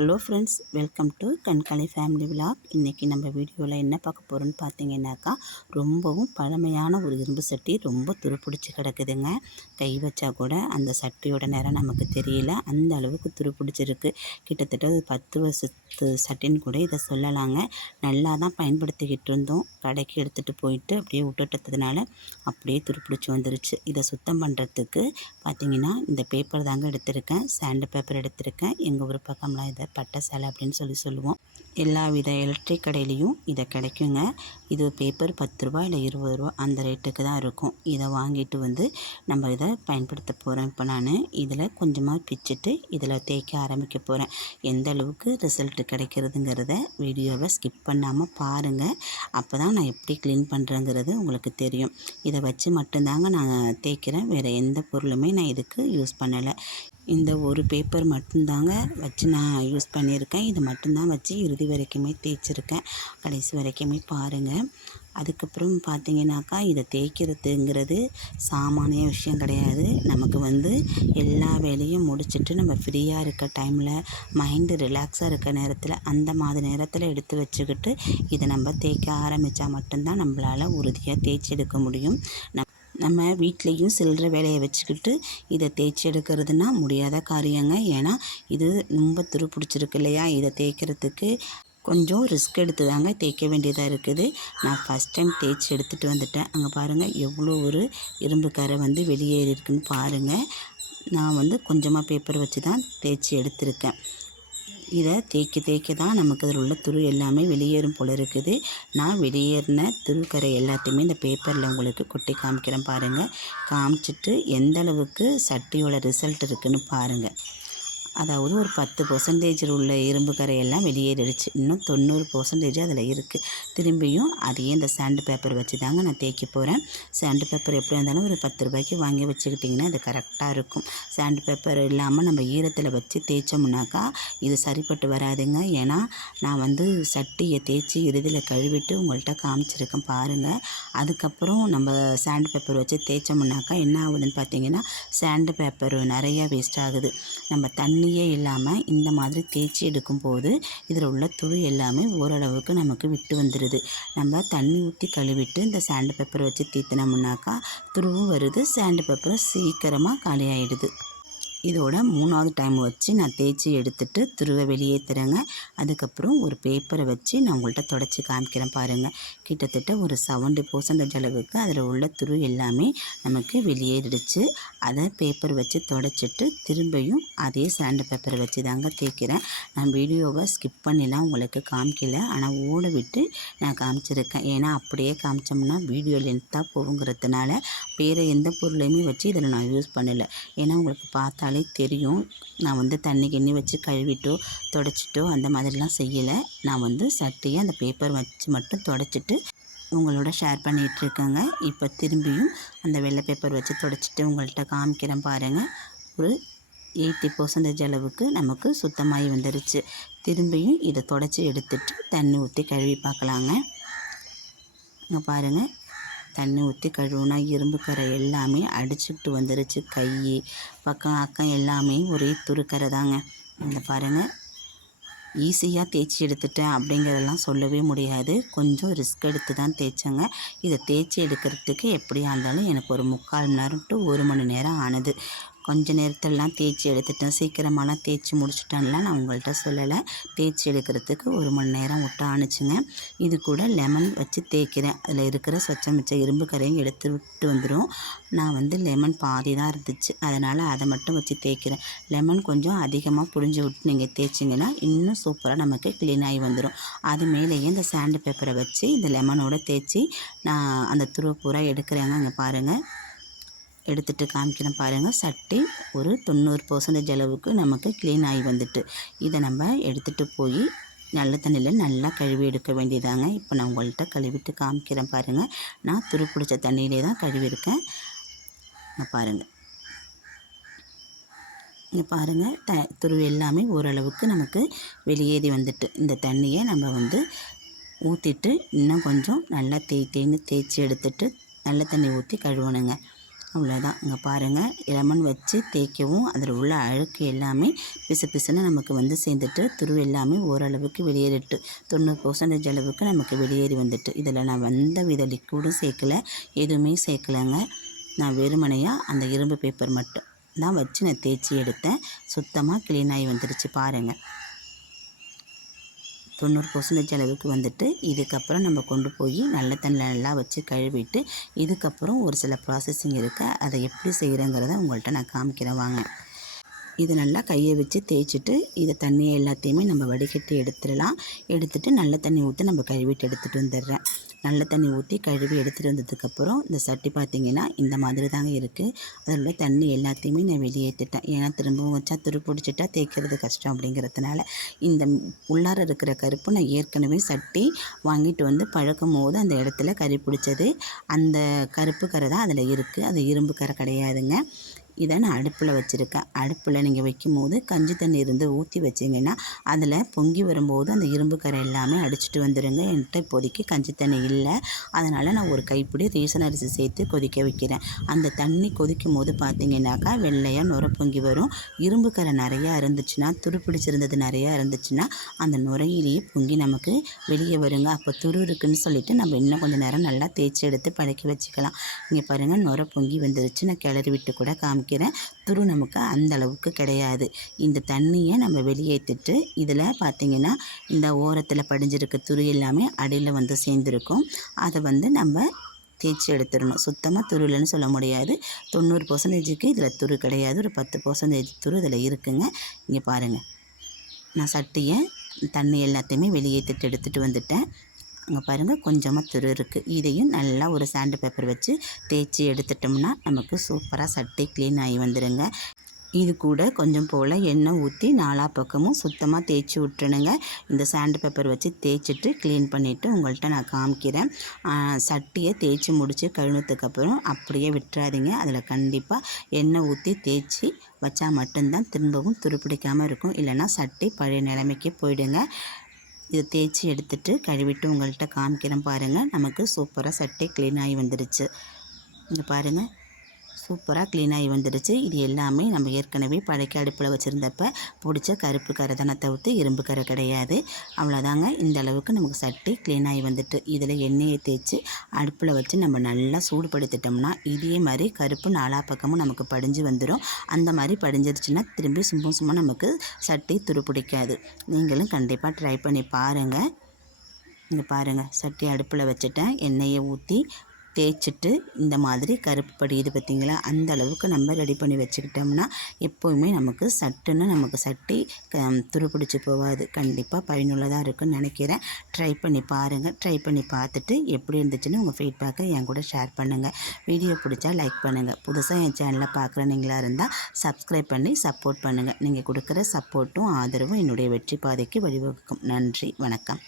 Hello friends, welcome to Kankalai family vlog. இன்றைக்கி நம்ம வீடியோவில் என்ன பார்க்க போகிறோன்னு பார்த்தீங்கன்னாக்கா, ரொம்பவும் பழமையான ஒரு இரும்பு சட்டி ரொம்ப துருப்பிடிச்சி கிடக்குதுங்க. கை வச்சா கூட அந்த சட்டியோட நிறம் நமக்கு தெரியல, அந்த அளவுக்கு துருப்பிடிச்சிருக்கு. கிட்டத்தட்ட ஒரு 10 வருஷத்து சட்டின்னு கூட இதை சொல்லலாங்க. நல்லா தான் பயன்படுத்திக்கிட்டு இருந்தோம். கடைக்கு எடுத்துகிட்டு போயிட்டு அப்படியே விட்டுட்டதுனால அப்படியே துருப்பிடிச்சி வந்துருச்சு. இதை சுத்தம் பண்ணுறதுக்கு பார்த்திங்கன்னா இந்த பேப்பர் தாங்க எடுத்திருக்கேன். சாண்டு பேப்பர் எடுத்திருக்கேன். எங்கள் ஊர் பக்கம்லாம் இதை பட்டை சேலை அப்படின்னு சொல்லுவோம். எல்லா வித எலக்ட்ரிக் கடையிலையும் இதை கிடைக்குங்க. இது பேப்பர் 10 ரூபா இல்லை 20 ரூபா அந்த ரேட்டுக்கு தான் இருக்கும். இதை வாங்கிட்டு நம்ம இதை பயன்படுத்த போகிறோம். இப்போ நான் இதில் கொஞ்சமாக பிச்சுட்டு இதில் தேய்க்க ஆரம்பிக்க போகிறேன். எந்த அளவுக்கு ரிசல்ட் கிடைக்கிறதுங்கிறத வீடியோவை ஸ்கிப் பண்ணாமல் பாருங்கள். அப்போ தான் நான் எப்படி க்ளீன் பண்ணுறேங்கிறது உங்களுக்கு தெரியும். இதை வச்சு மட்டும்தாங்க நான் தேய்க்கிறேன். வேறு எந்த பொருளுமே நான் இதுக்கு யூஸ் பண்ணலை. இந்த ஒரு பேப்பர் மட்டும்தாங்க வச்சு நான் யூஸ் பண்ணியிருக்கேன். இது மட்டும்தான் வச்சு இறுதி வரைக்குமே தேய்ச்சிருக்கேன். கடைசி வரைக்குமே பாருங்கள். அதுக்கப்புறம் பார்த்திங்கனாக்கா, இதை தேய்க்கிறதுங்கிறது சாமானிய விஷயம் கிடையாது. நமக்கு எல்லா வேலையும் முடிச்சுட்டு நம்ம ஃப்ரீயாக இருக்க டைமில், மைண்டு ரிலாக்ஸாக இருக்க நேரத்தில், அந்த மாதிரி நேரத்தில் எடுத்து வச்சுக்கிட்டு இதை நம்ம தேய்க்க ஆரம்பித்தா மட்டும்தான் நம்மளால் உறுதியாக தேய்ச்சி எடுக்க முடியும். நம்ம வீட்லேயும் சில்லற வேலையை வச்சுக்கிட்டு இதை தேய்ச்சி எடுக்கிறதுனா முடியாத காரியங்க. ஏன்னா இது ரொம்ப துருப்பிடிச்சிருக்கு இல்லையா, இதை தேய்க்கிறதுக்கு கொஞ்சம் ரிஸ்க் எடுத்து தாங்க தேய்க்க வேண்டியதாக இருக்குது. நான் ஃபஸ்ட் டைம் தேய்ச்சி எடுத்துகிட்டு வந்துட்டேன். அங்கே பாருங்கள் எவ்வளோ ஒரு இரும்பு கரை வெளியேறி இருக்குன்னு பாருங்கள். நான் கொஞ்சமாக பேப்பர் வச்சு தான் தேய்ச்சி எடுத்திருக்கேன். இதை தேய்க்க தான் நமக்கு அதில் உள்ள துரு எல்லாமே வெளியேறும் போல் இருக்குது. நான் வெளியேறின துருக்கரை எல்லாத்தையுமே இந்த பேப்பரில் உங்களுக்கு கொட்டி காமிக்கிறேன் பாருங்கள். காமிச்சிட்டு எந்த அளவுக்கு சட்டியோட ரிசல்ட் இருக்குதுன்னு பாருங்கள். அதாவது ஒரு 10% உள்ள இரும்பு கரையெல்லாம் வெளியேறிடுச்சு. இன்னும் 90% அதில் இருக்குது. திரும்பியும் அதையே இந்த சாண்டு பேப்பர் வச்சு தாங்க நான் தேய்க்க போகிறேன். சாண்டு பேப்பர் எப்படி இருந்தாலும் ஒரு 10 ரூபாய்க்கு வாங்கி வச்சுக்கிட்டிங்கன்னா இது கரெக்டாக இருக்கும். சாண்டு பேப்பர் இல்லாமல் நம்ம ஈரத்தில் வச்சு தேய்ச்சோம்னாக்கா இது சரிப்பட்டு வராதுங்க. ஏன்னா நான் சட்டியை தேய்ச்சி இறுதியில் கழுவிட்டு உங்கள்கிட்ட காமிச்சிருக்கேன் பாருங்கள். அதுக்கப்புறம் நம்ம சாண்டு பேப்பர் வச்சு தேய்ச்சோம்னாக்கா என்ன ஆகுதுன்னு பார்த்தீங்கன்னா, சாண்டு பேப்பர் நிறையா வேஸ்ட் ஆகுது. நம்ம தண்ணியே இல்லாமல் இந்த மாதிரி தேய்ச்சி எடுக்கும்போது இதில் உள்ள துரு எல்லாமே ஓரளவுக்கு நமக்கு விட்டு வந்துடுது. நம்ம தண்ணி ஊற்றி கழுவிட்டு இந்த சாண்டு பேப்பரை வச்சு தீத்தினோம்னாக்கா துருவும் வருது, சாண்டு பேப்பரும் சீக்கிரமாக காலி ஆகிடுது. இதோட 3வது டைம் வச்சு நான் தேய்ச்சி எடுத்துகிட்டு துருவை வெளியேற்றுறேங்க. அதுக்கப்புறம் ஒரு பேப்பரை வச்சு நான் உங்கள்கிட்ட தொடச்சி காமிக்கிறேன் பாருங்கள். கிட்டத்தட்ட ஒரு 70% அளவுக்கு அதில் உள்ள துரு எல்லாமே நமக்கு வெளியேறிடுச்சு. அதை பேப்பர் வச்சு தொடச்சிட்டு திரும்பியும் அதே சாண்டு பேப்பரை வச்சு தாங்க தேய்க்கிறேன். நான் வீடியோவை ஸ்கிப் பண்ணிலாம் உங்களுக்கு காமிக்கல, ஆனால் ஓட விட்டு நான் காமிச்சிருக்கேன். ஏன்னா அப்படியே காமிச்சோம்னா வீடியோ லென்த்தாக போகுங்கிறதுனால வேறு எந்த பொருளையுமே வச்சு இதில் நான் யூஸ் பண்ணலை. ஏன்னா உங்களுக்கு பார்த்தா தெரியும், நான் தண்ணி கிண்ணி வச்சு கழுவிட்டோ தொடச்சிட்டோ அந்த மாதிரிலாம் செய்யலை. நான் சட்டியை அந்த பேப்பர் வச்சு மட்டும் தொடச்சிட்டு உங்களோட ஷேர் பண்ணிகிட்ருக்கேங்க. இப்போ திரும்பியும் அந்த வெள்ளை பேப்பர் வச்சு தொடச்சிட்டு உங்கள்கிட்ட காமிக்கிறேன் பாருங்கள். ஒரு 80% அளவுக்கு நமக்கு சுத்தமாகி வந்துருச்சு. திரும்பியும் இதை தொடச்சி எடுத்துட்டு தண்ணி ஊற்றி கழுவி பார்க்கலாங்க. இங்கே பாருங்கள், தண்ணி ஊற்றி கழுவுனா இரும்பு கரை எல்லாமே அடிச்சுக்கிட்டு வந்துருச்சு. கை பக்கம் அக்கம் எல்லாமே ஒரே துருக்கரை தாங்க. இந்த பாருங்கள், ஈஸியாக தேய்ச்சி எடுத்துட்டேன் அப்படிங்கிறதெல்லாம் சொல்லவே முடியாது. கொஞ்சம் ரிஸ்க் எடுத்து தான் தேய்ச்சேங்க. இதை தேய்ச்சி எடுக்கிறதுக்கு எப்படியா இருந்தாலும் எனக்கு ஒரு 3/4 மணி நேரம் டு 1 மணி நேரம் ஆனது. கொஞ்சம் நேரத்திலலாம் தேய்ச்சி எடுத்துட்டேன், சீக்கிரமாலாம் தேய்ச்சி முடிச்சுட்டேன்லாம் நான் உங்கள்கிட்ட சொல்லலை. தேய்ச்சி எடுக்கிறதுக்கு 1 மணி நேரம் விட்டு ஆணுச்சுங்க. இது கூட லெமன் வச்சு தேய்க்கிறேன். அதில் இருக்கிற சொச்சம் மிச்ச இரும்பு கரையும் எடுத்து விட்டு வந்துடும். நான் லெமன் பாதி தான் இருந்துச்சு, அதனால் அதை மட்டும் வச்சு தேய்க்கிறேன். லெமன் கொஞ்சம் அதிகமாக புழிஞ்சு விட்டு நீங்கள் தேய்ச்சிங்கன்னா இன்னும் சூப்பராக நமக்கு க்ளீன் ஆகி வந்துடும். அது மேலேயே இந்த சாண்டு பேப்பரை வச்சு இந்த லெமனோட தேய்ச்சி நான் அந்த துருவ பூரா எடுக்கிறேங்க. அங்கே பாருங்கள், எடுத்துகிட்டு காமிக்கிறேன் பாருங்கள். சட்டி ஒரு 90% அளவுக்கு நமக்கு க்ளீன் ஆகி வந்துட்டு இதை நம்ம எடுத்துகிட்டு போய் நல்ல தண்ணியில் நல்லா கழுவி எடுக்க வேண்டியதாங்க. இப்போ நான் உங்கள்கிட்ட கழுவிட்டு காமிக்கிறேன் பாருங்கள். நான் துரு பிடிச்ச தண்ணியிலே தான் கழுவிருக்கேன். இங்கே பாருங்கள், இங்கே பாருங்கள், துரு எல்லாமே ஓரளவுக்கு நமக்கு வெளியேறி வந்துட்டு இந்த தண்ணியை நம்ம ஊற்றிட்டு இன்னும் கொஞ்சம் நல்லா தேய்ன்னு தேய்ச்சி எடுத்துட்டு நல்ல தண்ணி ஊற்றி கழுவணுங்க. அவ்வளோதான். இங்கே பாருங்கள், லெமன் வச்சு தேய்க்கவும் அதில் உள்ள அழுக்கு எல்லாமே பிசு பிசுன்னு நமக்கு வந்து சேர்ந்துட்டு துரு எல்லாமே ஓரளவுக்கு வெளியேறிட்டு 90% அளவுக்கு நமக்கு வெளியேறி வந்துட்டு. இதில் நான் எந்த வித லிக்விடும் சேர்க்கலை, எதுவுமே சேர்க்கலைங்க. நான் வெறுமனையாக அந்த இரும்பு பேப்பர் மட்டும் தான் வச்சு நான் தேய்ச்சி எடுத்தேன். சுத்தமாக க்ளீன் ஆகி வந்துருச்சு பாருங்கள். 90% அளவுக்கு வந்துட்டு இதுக்கப்புறம் நம்ம கொண்டு போய் நல்ல தண்ணியில் நல்லா வச்சு கழுவிட்டு இதுக்கப்புறம் ஒரு சில ப்ராசஸிங் இருக்குது. அதை எப்படி செய்கிறேங்கிறத உங்கள்கிட்ட நான் காமிக்கிறேன் வாங்க. இதை நல்லா கையை வச்சு தேய்ச்சிட்டு இதை தண்ணியை எல்லாத்தையுமே நம்ம வடிகட்டி எடுத்துடலாம். எடுத்துகிட்டு நல்ல தண்ணி ஊற்றி நம்ம கழுவிட்டு எடுத்துகிட்டு வந்துடுறேன். நல்ல தண்ணி ஊற்றி கழுவி எடுத்துகிட்டு வந்ததுக்கப்புறம் இந்த சட்டி பார்த்திங்கன்னா இந்த மாதிரி தாங்க இருக்குது. அதில் உள்ள தண்ணி எல்லாத்தையுமே நான் வெளியேற்றிட்டேன். ஏன்னா திரும்பவும் வச்சா துரு பிடிச்சிட்டா தேய்க்கிறது கஷ்டம் அப்படிங்கிறதுனால. இந்த உள்ளார இருக்கிற கருப்பு நான் ஏற்கனவே சட்டி வாங்கிட்டு வந்து பழக்கும் போது அந்த இடத்துல கறி பிடிச்சது. அந்த கருப்பு கரை தான் அதில் இருக்குது, அது இரும்பு கரை கிடையாதுங்க. இதை நான் அடுப்பில் வச்சுருக்கேன். அடுப்பில் நீங்கள் வைக்கும்போது கஞ்சி தண்ணி இருந்து ஊற்றி வச்சிங்கன்னா அதில் பொங்கி வரும்போது அந்த இரும்பு கரை எல்லாமே அடிச்சுட்டு வந்துடுங்க. என்கிட்ட இப்போதைக்கு கஞ்சி தண்ணி இல்லை, அதனால் நான் ஒரு கைப்பிடி ரீசன் அரிசி சேர்த்து கொதிக்க வைக்கிறேன். அந்த தண்ணி கொதிக்கும் போது பார்த்திங்கனாக்கா வெள்ளையாக நுரை பொங்கி வரும். இரும்பு கரை நிறையா இருந்துச்சுன்னா, துரு பிடிச்சிருந்தது நிறையா இருந்துச்சுன்னா அந்த நுரையிலேயே பொங்கி நமக்கு வெளியே வருங்க. அப்போ துரு இருக்குதுன்னு சொல்லிவிட்டு நம்ம இன்னும் கொஞ்சம் நேரம் நல்லா தேய்ச்சி எடுத்து பழக்கி வச்சுக்கலாம். இங்கே பாருங்கள், நுரை பொங்கி வந்துருச்சு. நான் கிளறி விட்டு கூட காமிக்கிறேன். துரு நமக்கு அந்த அளவுக்கு கிடையாது. இந்த தண்ணியை நம்ம வெளியேற்றிட்டு இதில் பார்த்திங்கன்னா இந்த ஓரத்தில் படிஞ்சிருக்க துரு எல்லாமே அடியில் வந்து சேர்ந்துருக்கும். அதை வந்து நம்ம தேய்ச்சி எடுத்துடணும். சுத்தமாக துரு இல்லைன்னு சொல்ல முடியாது. 90%க்கு இதில் துரு கிடையாது. ஒரு 10% துரு இதில் இருக்குங்க. இங்கே பாருங்கள், நான் சட்டியை தண்ணி எல்லாத்தையுமே வெளியேற்றிட்டு எடுத்துகிட்டு வந்துட்டேன். அங்கே பாருங்கள், கொஞ்சமாக துரு இருக்குது. இதையும் நல்லா ஒரு சாண்டு பேப்பர் வச்சு தேய்ச்சி எடுத்துட்டோம்னா நமக்கு சூப்பராக சட்டி க்ளீன் ஆகி வந்துடுங்க. இது கூட கொஞ்சம் போல் எண்ணெய் ஊற்றி நாலா பக்கமும் சுத்தமாக தேய்ச்சி விட்டுணுங்க. இந்த சாண்டு பேப்பர் வச்சு தேய்ச்சிட்டு க்ளீன் பண்ணிவிட்டு உங்கள்கிட்ட நான் காமிக்கிறேன். சட்டியை தேய்ச்சி முடித்து கழுவுனதுக்கப்புறம் அப்படியே விட்டுறாதீங்க. அதில் கண்டிப்பாக எண்ணெய் ஊற்றி தேய்ச்சி வச்சா மட்டும்தான் திரும்பவும் துருப்பிடிக்காமல் இருக்கும். இல்லைன்னா சட்டி பழைய நிலைமைக்கு போயிடுங்க. இதை தேய்ச்சி எடுத்துகிட்டு கழுவிட்டு உங்கள்கிட்ட காமிக்கிறேன் பாருங்கள். நமக்கு சூப்பராக சட்டை க்ளீன் ஆகி வந்துடுச்சு. இங்கே பாருங்கள், சூப்பராக க்ளீன் ஆகி வந்துடுச்சு. இது எல்லாமே நம்ம ஏற்கனவே பழைக்க அடுப்பில் வச்சுருந்தப்ப பிடிச்ச கருப்பு கரை தானே தவிர்த்து இரும்பு கரை கிடையாது. அவ்வளோதாங்க. இந்த அளவுக்கு நமக்கு சட்டி க்ளீன் ஆகி வந்துட்டு இதில் எண்ணெயை தேய்ச்சி அடுப்பில் வச்சு நம்ம நல்லா சூடுபடுத்திட்டோம்னா இதே மாதிரி கருப்பு நாலா பக்கமும் நமக்கு படிஞ்சு வந்துடும். அந்த மாதிரி படிஞ்சிருச்சுன்னா திரும்பி சும்மா நமக்கு சட்டி துரு பிடிக்காது. நீங்களும் கண்டிப்பாக ட்ரை பண்ணி பாருங்கள். இங்கே பாருங்கள், சட்டி அடுப்பில் வச்சுட்டேன். எண்ணெயை ஊற்றி தேய்ச்சிட்டு இந்த மாதிரி கருப்பு படியுது பார்த்திங்களா, அந்த அளவுக்கு நம்ம ரெடி பண்ணி வச்சுக்கிட்டோம்னா எப்போவுமே நமக்கு சட்டுன்னு நமக்கு சட்டி துருப்பிடிச்சு போகாது. கண்டிப்பாக பயனுள்ளதாக இருக்குன்னு நினைக்கிறேன். ட்ரை பண்ணி பாருங்கள். ட்ரை பண்ணி பார்த்துட்டு எப்படி இருந்துச்சுன்னு உங்கள் ஃபீட்பேக்கை என் கூட ஷேர் பண்ணுங்கள். வீடியோ பிடிச்சா லைக் பண்ணுங்கள். புதுசாக என் சேனலில் பார்க்குற நீங்களாக இருந்தால் சப்ஸ்கிரைப் பண்ணி சப்போர்ட் பண்ணுங்கள். நீங்கள் கொடுக்குற சப்போர்ட்டும் ஆதரவும் என்னுடைய வெற்றி பாதைக்கு வழிவகுக்கும். நன்றி, வணக்கம்.